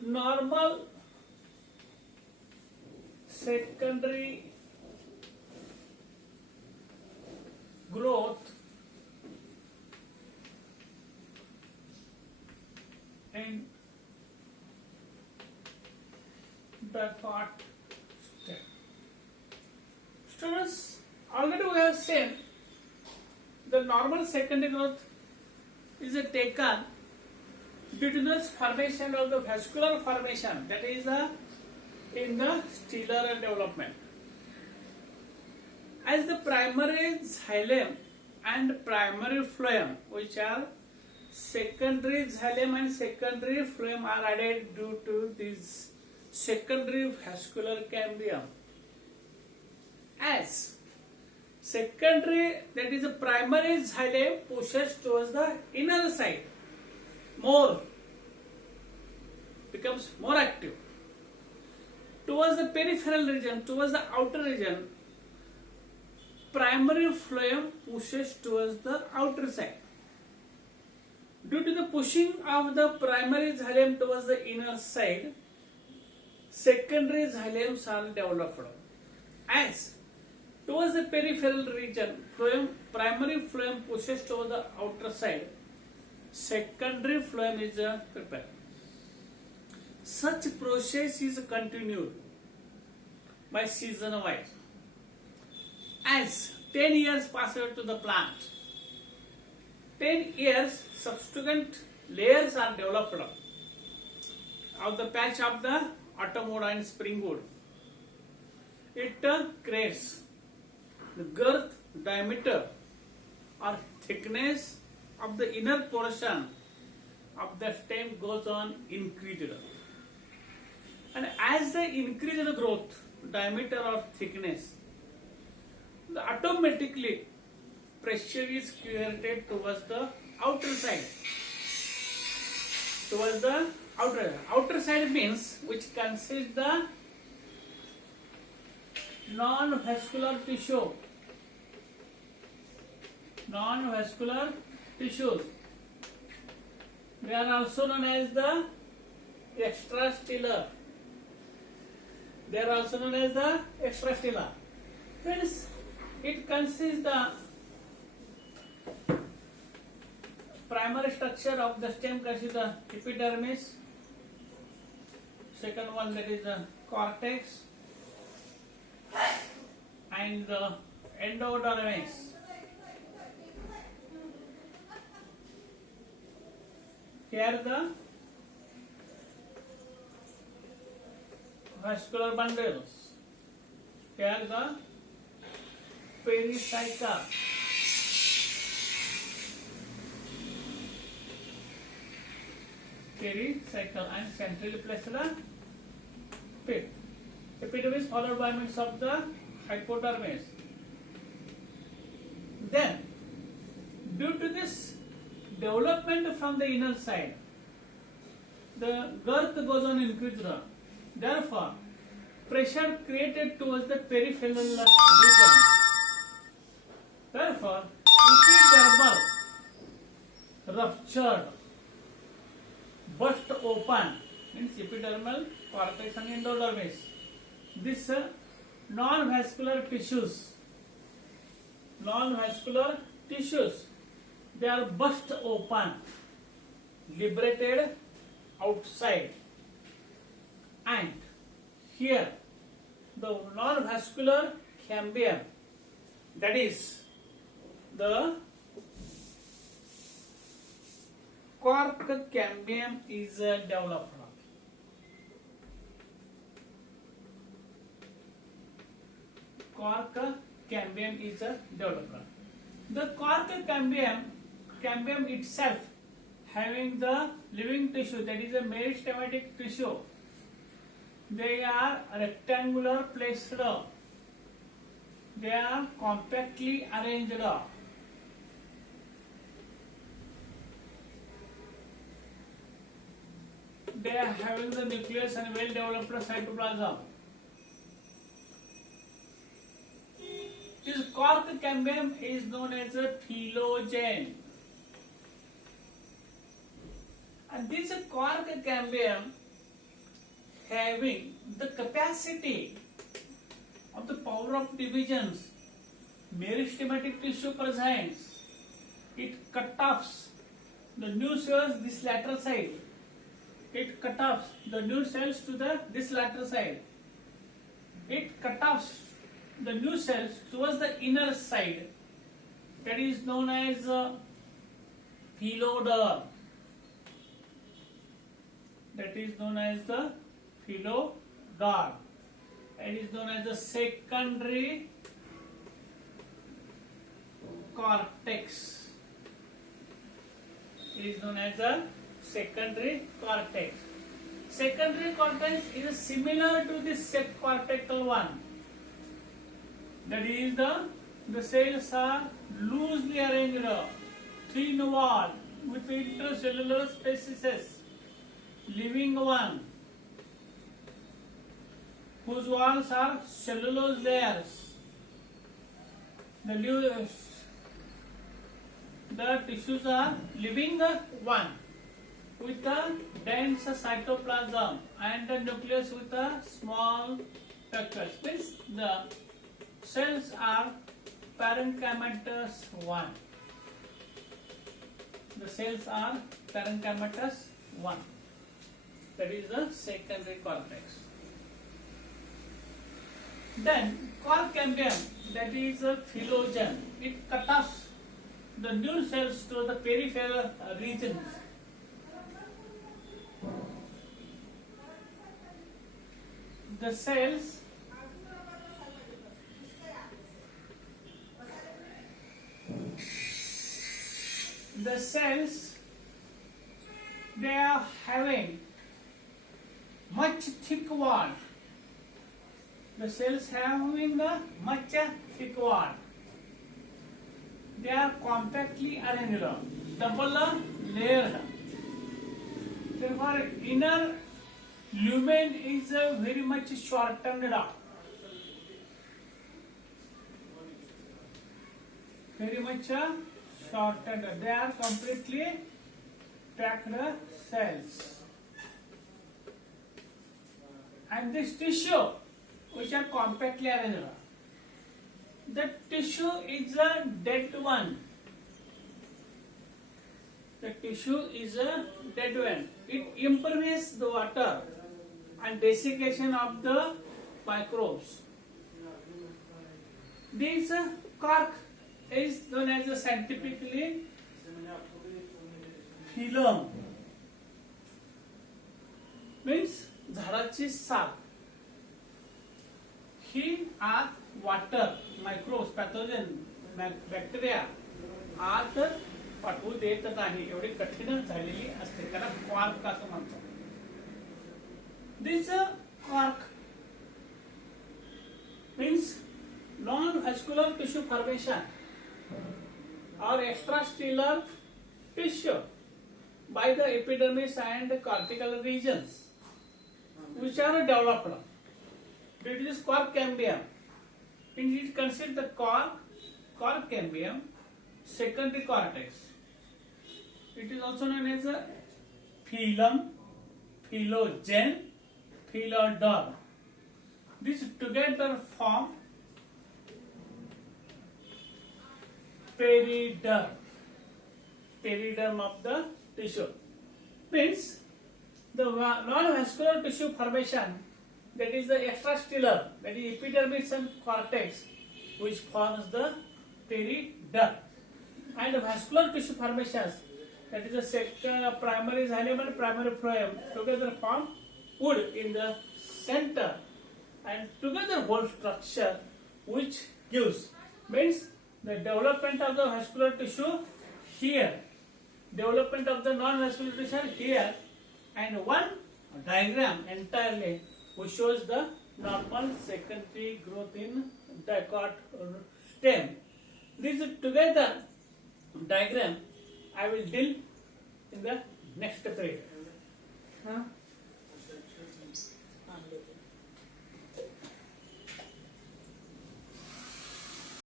normal secondary growth in the part stem. Students, already we have seen the normal secondary growth is taken due to the formation of the vascular formation, that is in the stellar development. As the primary xylem and primary phloem, which are secondary xylem and secondary phloem, are added due to this secondary vascular cambium. As secondary, that is the primary xylem, pushes towards the inner side, becomes more active. Towards the peripheral region, towards the outer region, primary phloem pushes towards the outer side. Due to the pushing of the primary xylem towards the inner side, secondary xylems are developed. As towards the peripheral region, primary phloem pushes towards the outer side, secondary phloem is prepared. Such process is continued by season wise. As 10 years pass to the plant, 10 years subsequent layers are developed of the patch of the autumnwood and springwood. It creates the girth, diameter or thickness of the inner portion of the stem goes on increased. And as the increased growth, diameter or thickness, automatically pressure is created towards the outer side. Towards the outer side means which consists the non-vascular tissue. Non-vascular tissues. They are also known as the extrastellar. They are also known as the extrastellar. Means it consists the primary structure of the stem consists the epidermis. Second one, that is the cortex and the endodermis. Here the vascular bundles. Here the pericycle. Pericycle and centrally placed the pit. Epidermis followed by means of the hypodermis. Then, due to this development from the inner side, the girth goes on increased. Therefore, pressure created towards the peripheral region. Therefore, epidermal ruptured, burst open, means epidermal, cortex and endodermis. This non-vascular tissues, they are burst open, liberated outside, and here the non-vascular cambium, that is the cork cambium, is developed. Cork cambium is developed. The cork cambium itself having the living tissue, that is a meristematic tissue. They are rectangular placed. They are compactly arranged. They are having the nucleus and well developed cytoplasm. This cork cambium is known as a phylogen. And this cork cambium having the capacity of the power of divisions, meristematic tissue presents. It cut offs the new cells this lateral side. It cut offs the new cells to this lateral side. It cut offs the new cells towards the inner side. That is known as philoderm. That is known as the philoderm. It is known as the secondary cortex. It is known as the secondary cortex. Secondary cortex is similar to the subcortical one. That is the cells are loosely arranged, thin wall with intercellular spaces, living one, whose walls are cellulose layers. The tissues are living one with a dense cytoplasm and the nucleus with a small structure. Means the cells are parenchymatous one. The cells are parenchymatous one. That is the secondary cortex. Then core cambium, that is a phylogen. It cuts off the new cells to the peripheral regions. The cells they are having much thick wall. The cells having a much thick wall. They are compactly arranged, double layered. Therefore, inner lumen is very much shortened. Very much shortened. They are completely packed cells. And this tissue, which are compactly arranged, the tissue is a dead one. The tissue is a dead one. It impervious the water and desiccation of the microbes. This cork is known as scientifically phylum. Means झाडाची साल. ही आत water microbes pathogen bacteria आत पाठवू देत नाही, एवढी कठीण झालेली असते, त्याला कॉर्क असं म्हणतात. This cork means non-vascular tissue formation or extracellular tissue by the epidermis and cortical regions which are developed. It is cork cambium. It consists the cork cambium, secondary cortex. It is also known as a phylum, phylogen, phyloderm. These together form periderm. Periderm of the tissue. Means the non-vascular tissue formation, that is the extracellular, that is epidermis and cortex, which forms the periderm. And the vascular tissue formations, that is the second primary xylem and primary phloem, together form wood in the center and together whole structure, which gives, means the development of the vascular tissue here, development of the non-vascular tissue here, and one diagram entirely which shows the normal secondary growth in dicot stem. This together diagram I will deal in the next period.